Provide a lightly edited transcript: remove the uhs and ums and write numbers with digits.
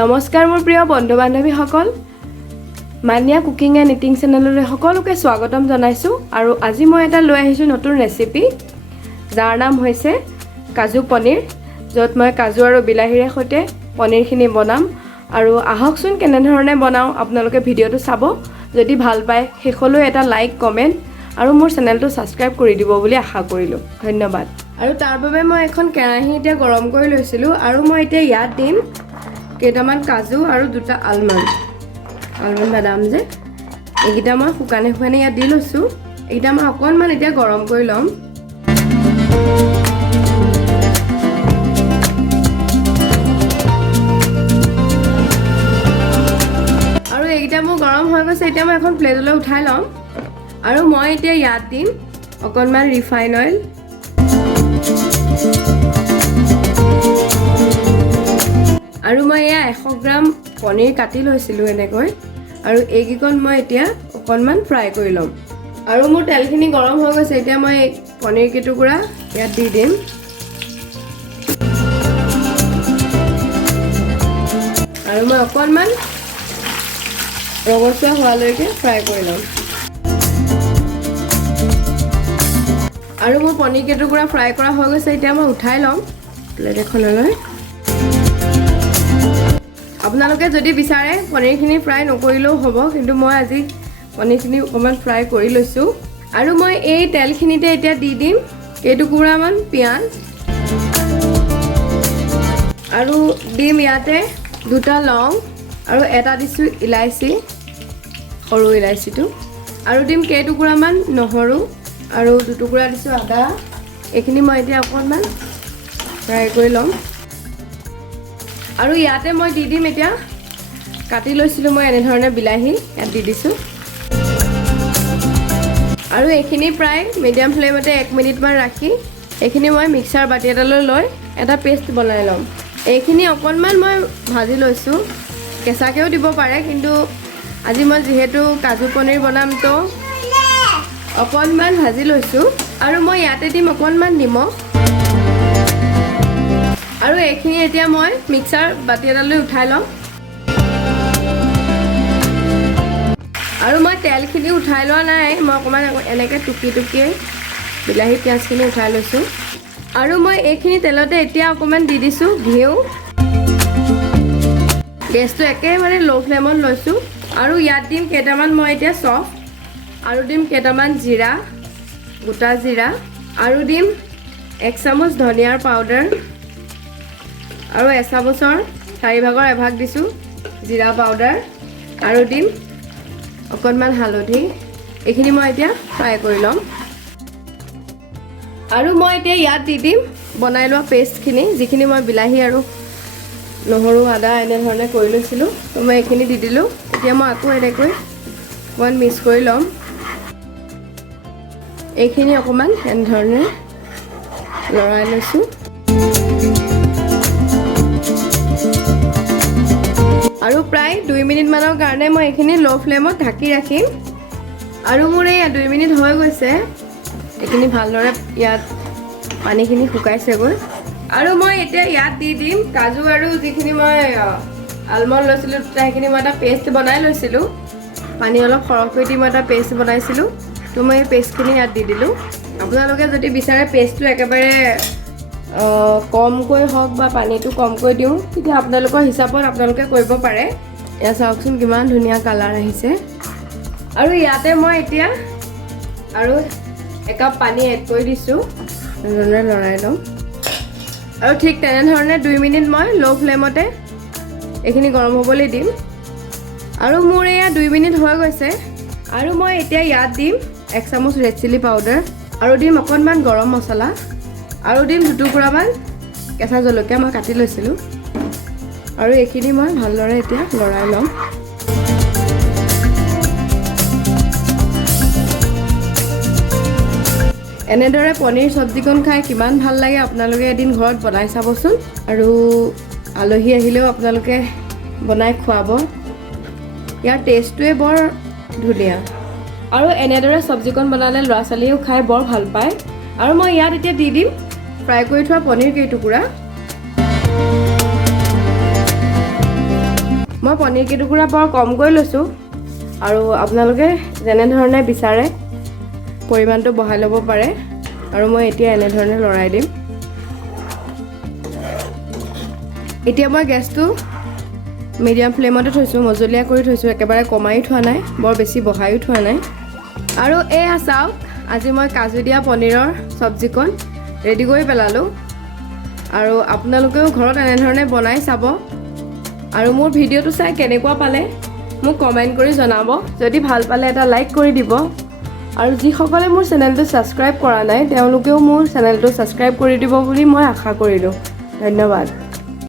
নমস্কাৰ মোৰ প্ৰিয় বন্ধু বান্ধৱীসকল মানিয়া কুকিং এণ্ড ইটিং চেনেললৈ সকলোকে স্বাগতম জনাইছোঁ আৰু আজি মই এটা লৈ আহিছোঁ নতুন ৰেচিপি যাৰ নাম হৈছে কাজু পনীৰ য'ত মই কাজু আৰু বিলাহীৰে সৈতে পনীৰখিনি বনাম আৰু আহকচোন কেনেধৰণে বনাওঁ আপোনালোকে ভিডিঅ'টো চাব যদি ভাল পায় শেষলৈ এটা লাইক কমেণ্ট আৰু মোৰ চেনেলটো ছাবস্ক্ৰাইব কৰি দিব বুলি আশা কৰিলোঁ ধন্যবাদ আৰু তাৰ বাবে মই এখন কেৰাহী এতিয়া গৰম কৰি লৈছিলোঁ আৰু মই এতিয়া ইয়াত দিম কেইটামান কাজু আৰু দুটা আলমণ্ড বাদাম যে এইকেইটা মই শুকানে ইয়াত দি লৈছোঁ এইকেইটা মই অকণমান এতিয়া গৰম কৰি ল'ম আৰু এইকেইটা মোৰ গৰম হৈ গৈছে এতিয়া মই এখন প্লেটলৈ উঠাই ল'ম আৰু মই এতিয়া ইয়াত দিম অকণমান ৰিফাইন অইল আৰু মই এয়া 100 গ্ৰাম পনীৰ কাটি লৈছিলোঁ এনেকৈ আৰু এইকেইকণ মই এতিয়া অকণমান ফ্ৰাই কৰি ল'ম আৰু মোৰ তেলখিনি গৰম হৈ গৈছে এতিয়া মই পনীৰ কেইটুকুৰা ইয়াত দি দিম আৰু মই অকণমান ৰঙচুৱা হোৱালৈকে ফ্ৰাই কৰি ল'ম আৰু মোৰ পনীৰ কেইটুকুৰা ফ্ৰাই কৰা হৈ গৈছে এতিয়া মই উঠাই ল'ম প্লেট এখনলৈ আপোনালোকে যদি বিচাৰে পনীৰখিনি ফ্ৰাই নকৰিলেও হ'ব কিন্তু মই আজি পনীৰখিনি অকণমান ফ্ৰাই কৰি লৈছোঁ আৰু মই এই তেলখিনিতে এতিয়া দি দিম কেইটুকুৰামান পিঁয়াজ আৰু দিম ইয়াতে দুটা লং আৰু এটা দিছোঁ ইলাইচি সৰু ইলাইচিটো আৰু দিম কেইটুকুৰামান নহৰু আৰু দুটুকুৰা দিছোঁ আদা এইখিনি মই এতিয়া অকণমান ফ্ৰাই কৰি ল'ম আৰু ইয়াতে মই দি দিম এতিয়া কাটি লৈছিলোঁ মই এনেধৰণে বিলাহী ইয়াত দি দিছোঁ আৰু এইখিনি প্ৰায় মিডিয়াম ফ্লেমতে 1 মিনিটমান ৰাখি এইখিনি মই মিক্সাৰ বাতি এটালৈ লৈ এটা পেষ্ট বনাই ল'ম এইখিনি অকণমান মই ভাজি লৈছোঁ কেঁচাকৈও দিব পাৰে কিন্তু আজি মই যিহেতু কাজু পনীৰ বনাম তো অকণমান ভাজি লৈছোঁ আৰু মই ইয়াতে দিম অকণমান নিমখ আৰু এইখিনি এতিয়া মই মিক্সাৰ বাতি এটালৈ উঠাই ল'ম আৰু মই তেলখিনি উঠাই লোৱা নাই মই অকণমান এনেকৈ টুকি বিলাহী পিঁয়াজখিনি উঠাই লৈছোঁ আৰু মই এইখিনি তেলতে এতিয়া অকণমান দি দিছোঁ ঘিউ গেছটো একেবাৰে ল' ফ্লেমত লৈছোঁ আৰু ইয়াত দিম কেইটামান মই এতিয়া চফ আৰু দিম কেইটামান জিৰা গোটা জিৰা আৰু দিম 1 চামুচ ধনিয়াৰ পাউডাৰ আৰু এচামুচৰ 4ভাগৰ এভাগ দিছোঁ জিৰা পাউডাৰ আৰু দিম অকণমান হালধি এইখিনি মই এতিয়া ফ্ৰাই কৰি ল'ম আৰু মই এতিয়া ইয়াত দি দিম বনাই লোৱা পেষ্টখিনি যিখিনি মই বিলাহী আৰু নহৰু আদা এনেধৰণে কৰি লৈছিলোঁ তো মই এইখিনি দি দিলোঁ এতিয়া মই আকৌ এনেকৈ অকণমান মিক্স কৰি ল'ম এইখিনি অকণমান এনেধৰণে লৰাই লৈছোঁ আৰু প্ৰায় 2 মিনিটমানৰ কাৰণে মই এইখিনি ল' ফ্লেমত ঢাকি ৰাখিম আৰু মোৰ এই 2 মিনিট হৈ গৈছে এইখিনি ভালদৰে ইয়াত পানীখিনি শুকাইছেগৈ আৰু মই এতিয়া ইয়াত দি দিম কাজু আৰু যিখিনি মই আলমণ্ড লৈছিলোঁ সেইখিনি মই এটা পেষ্ট বনাই লৈছিলোঁ পানী অলপ সৰহকৈ দি মই এটা পেষ্ট বনাইছিলোঁ তো মই এই পেষ্টখিনি ইয়াত দি দিলোঁ আপোনালোকে যদি বিচাৰে পেষ্টটো একেবাৰে কমকৈ হওক বা পানীটো কমকৈ দিওঁ তেতিয়া আপোনালোকৰ হিচাপত আপোনালোকে কৰিব পাৰে এয়া চাওকচোন কিমান ধুনীয়া কালাৰ আহিছে আৰু ইয়াতে মই এতিয়া আৰু 1 কাপ পানী এড কৰি দিছোঁ এনেধৰণে লৰাই ল'ম আৰু ঠিক তেনেধৰণে 2 মিনিট মই ল' ফ্লেমতে এইখিনি গৰম হ'বলৈ দিম আৰু মোৰ এয়া 2 মিনিট হৈ গৈছে আৰু মই এতিয়া ইয়াত দিম 1 চামুচ ৰেড চিলি পাউডাৰ আৰু দিম অকণমান গৰম মছলা আৰু দিম দুটুকুৰামান কেঁচা জলকীয়া মই কাটি লৈছিলোঁ আৰু এইখিনি মই ভালদৰে এতিয়া লৰাই ল'ম এনেদৰে পনীৰ চব্জিকণ খাই কিমান ভাল লাগে আপোনালোকে এদিন ঘৰত বনাই চাবচোন আৰু আলহী আহিলেও আপোনালোকে বনাই খুৱাব ইয়াৰ টেষ্টটোৱে বৰ ধুনীয়া আৰু এনেদৰে চব্জিকণ বনালে ল'ৰা ছোৱালীয়েও খাই বৰ ভাল পায় আৰু মই ইয়াত এতিয়া দি দিম ফ্ৰাই কৰি থোৱা পনীৰ কেইটুকুৰা মই পনীৰ কেইটুকুৰা বৰ কমকৈ লৈছোঁ আৰু আপোনালোকে যেনেধৰণে বিচাৰে পৰিমাণটো বঢ়াই ল'ব পাৰে আৰু মই এতিয়া এনেধৰণে লৰাই দিম। এতিয়া মই গেছটো মিডিয়াম ফ্লেমতে থৈছোঁ, মজলীয়া কৰি থৈছোঁ, একেবাৰে কমাই থোৱা নাই, বৰ বেছি বঢ়াইও থোৱা নাই। আৰু এয়া চাওক, আজি মই কাজু দিয়া পনীৰৰ চব্জিকণ ৰেডি কৰি পেলালোঁ আৰু আপোনালোকেও ঘৰত এনেধৰণে বনাই চাব আৰু মোৰ ভিডিঅ'টো চাই কেনেকুৱা পালে মোক কমেণ্ট কৰি জনাব। যদি ভাল পালে এটা লাইক কৰি দিব আৰু যিসকলে মোৰ চেনেলটো ছাবস্ক্ৰাইব কৰা নাই তেওঁলোকেও মোৰ চেনেলটো ছাবস্ক্ৰাইব কৰি দিব বুলি মই আশা কৰিলোঁ। ধন্যবাদ।